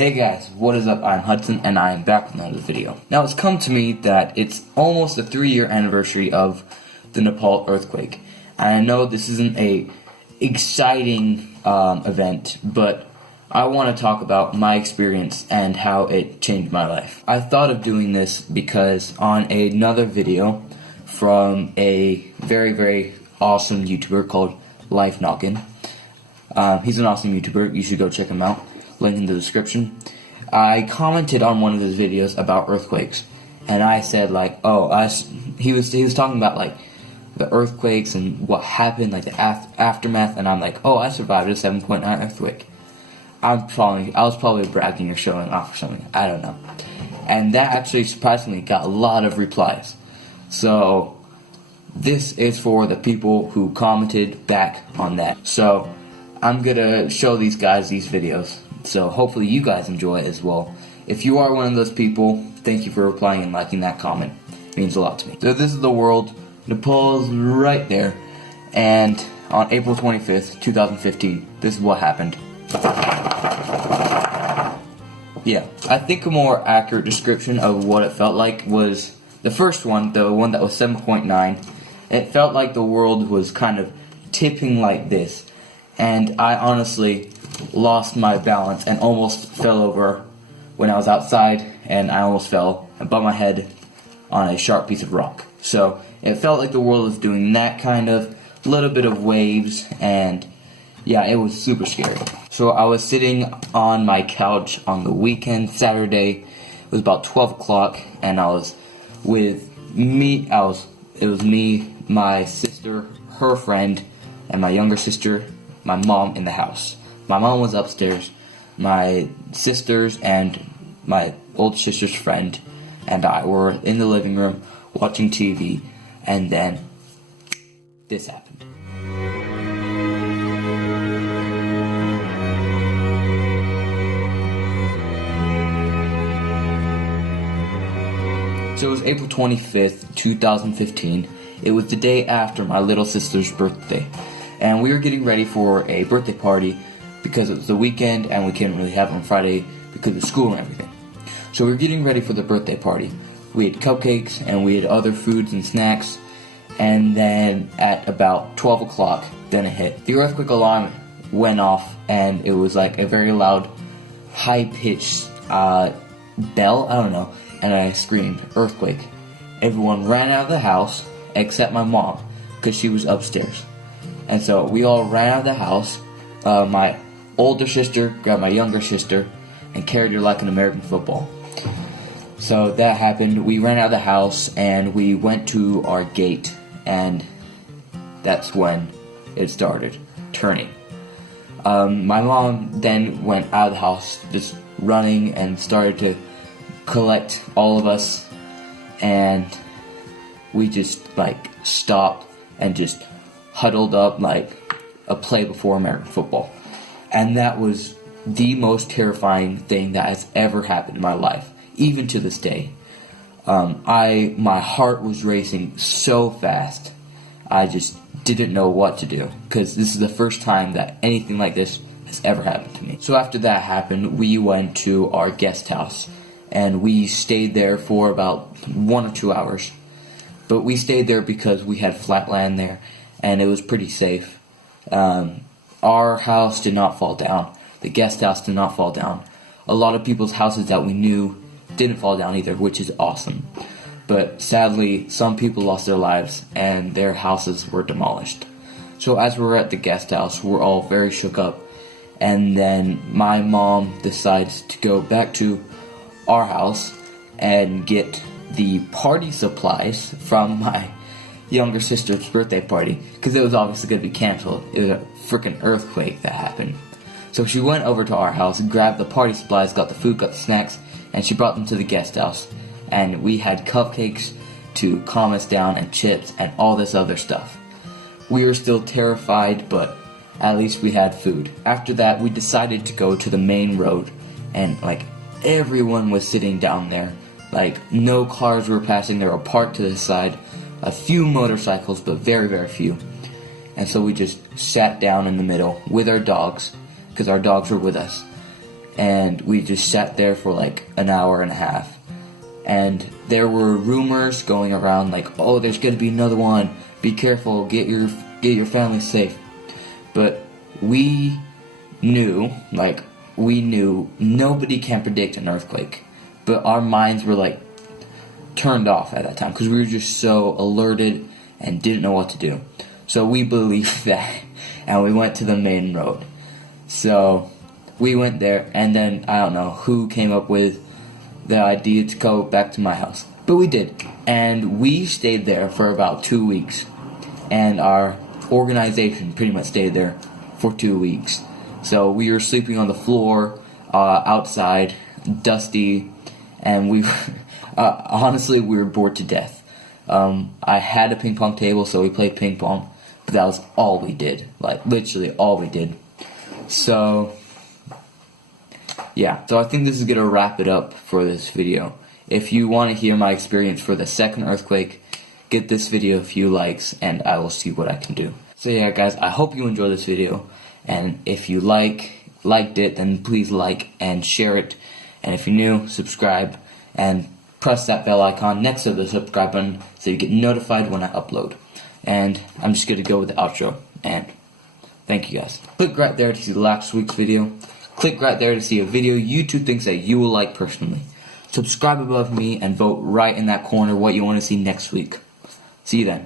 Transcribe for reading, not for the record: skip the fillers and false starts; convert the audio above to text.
Hey guys, what is up? I'm Hudson and I am back with another video. Now it's come to me that it's almost the 3-year anniversary of the Nepal earthquake. And I know this isn't a exciting event, but I want to talk about my experience and how it changed my life. I thought of doing this because on another video from a very awesome YouTuber called Life Knockin'. He's an awesome YouTuber, you should go check him out. Link in the description. I commented on one of his videos about earthquakes, and I said he was talking about like the earthquakes and what happened, like the aftermath, and I'm like, oh, I survived a 7.9 earthquake. I was probably bragging or showing off or something, I don't know. And that actually surprisingly got a lot of replies. So this is for the people who commented back on that. So I'm gonna show these guys these videos. So hopefully you guys enjoy it as well. If you are one of those people, thank you for replying and liking that comment. It means a lot to me. So this is the world. Nepal's right there. And on April 25th, 2015, this is what happened. Yeah, I think a more accurate description of what it felt like was the first one, the one that was 7.9. It felt like the world was kind of tipping like this. And I honestly lost my balance and almost fell over when I was outside, and I almost fell and bumped my head on a sharp piece of rock. So it felt like the world was doing that kind of little bit of waves, and yeah, it was super scary. So I was sitting on my couch on the weekend, Saturday. It was about 12 o'clock, and I was with me. It was me, my sister, her friend, and my younger sister, my mom in the house. My mom was upstairs. My sisters and my older sister's friend and I were in the living room watching TV, and then this happened. So it was April 25th, 2015. It was the day after my little sister's birthday, and we were getting ready for a birthday party because it was the weekend and we couldn't really have it on Friday because of school and everything. So we were getting ready for the birthday party. We had cupcakes and we had other foods and snacks, and then at about 12 o'clock, then it hit. The earthquake alarm went off, and it was like a very loud, high-pitched bell, I don't know, and I screamed, "Earthquake." Everyone ran out of the house except my mom because she was upstairs. And so we all ran out of the house. My older sister grabbed my younger sister and carried her like an American football. So that happened. We ran out of the house and we went to our gate, and that's when it started turning. My mom then went out of the house just running and started to collect all of us, and we just stopped and just huddled up like a play before American football. And that was the most terrifying thing that has ever happened in my life, even to this day. My heart was racing so fast, I just didn't know what to do, because this is the first time that anything like this has ever happened to me. So after that happened, we went to our guest house, and we stayed there for about 1 or 2 hours. But we stayed there because we had flat land there, and it was pretty safe. Our house did not fall down. The guest house did not fall down. A lot of people's houses that we knew didn't fall down either, which is awesome. But sadly, some people lost their lives and their houses were demolished. So as we were at the guest house, we're all very shook up. And then my mom decides to go back to our house and get the party supplies from my younger sister's birthday party, because it was obviously going to be canceled. It was a freaking earthquake that happened. So she went over to our house, grabbed the party supplies, got the food, got the snacks, and she brought them to the guest house. And we had cupcakes to calm us down, and chips, and all this other stuff. We were still terrified, but at least we had food. After that, we decided to go to the main road, and everyone was sitting down there. No cars were passing, they were parked to the side. A few motorcycles, but very few. And so we just sat down in the middle with our dogs, because our dogs were with us. and we just sat there for like an hour and a half. And there were rumors going around like, oh, there's gonna be another one. Be careful. Get your family safe. But we knew nobody can predict an earthquake. But our minds were like turned off at that time because we were just so alerted and didn't know what to do. So we believed that, and we went to the main road. So we went there, and then I don't know who came up with the idea to go back to my house. But we did, and we stayed there for about 2 weeks, and our organization pretty much stayed there for 2 weeks. So we were sleeping on the floor, outside, dusty, and we honestly, we were bored to death. I had a ping pong table, so we played ping pong, but that was all we did, like literally all we did. So yeah, so I think this is gonna wrap it up for this video. If you want to hear my experience for the second earthquake, get this video a few likes, and I will see what I can do. So yeah, guys, I hope you enjoyed this video, and if you liked it, then please like and share it, and if you're new, subscribe, and press that bell icon next to the subscribe button so you get notified when I upload. And I'm just gonna go with the outro, and thank you guys. Click right there to see last week's video. Click right there to see a video YouTube thinks that you will like personally. Subscribe above me and vote right in that corner what you want to see next week. See you then.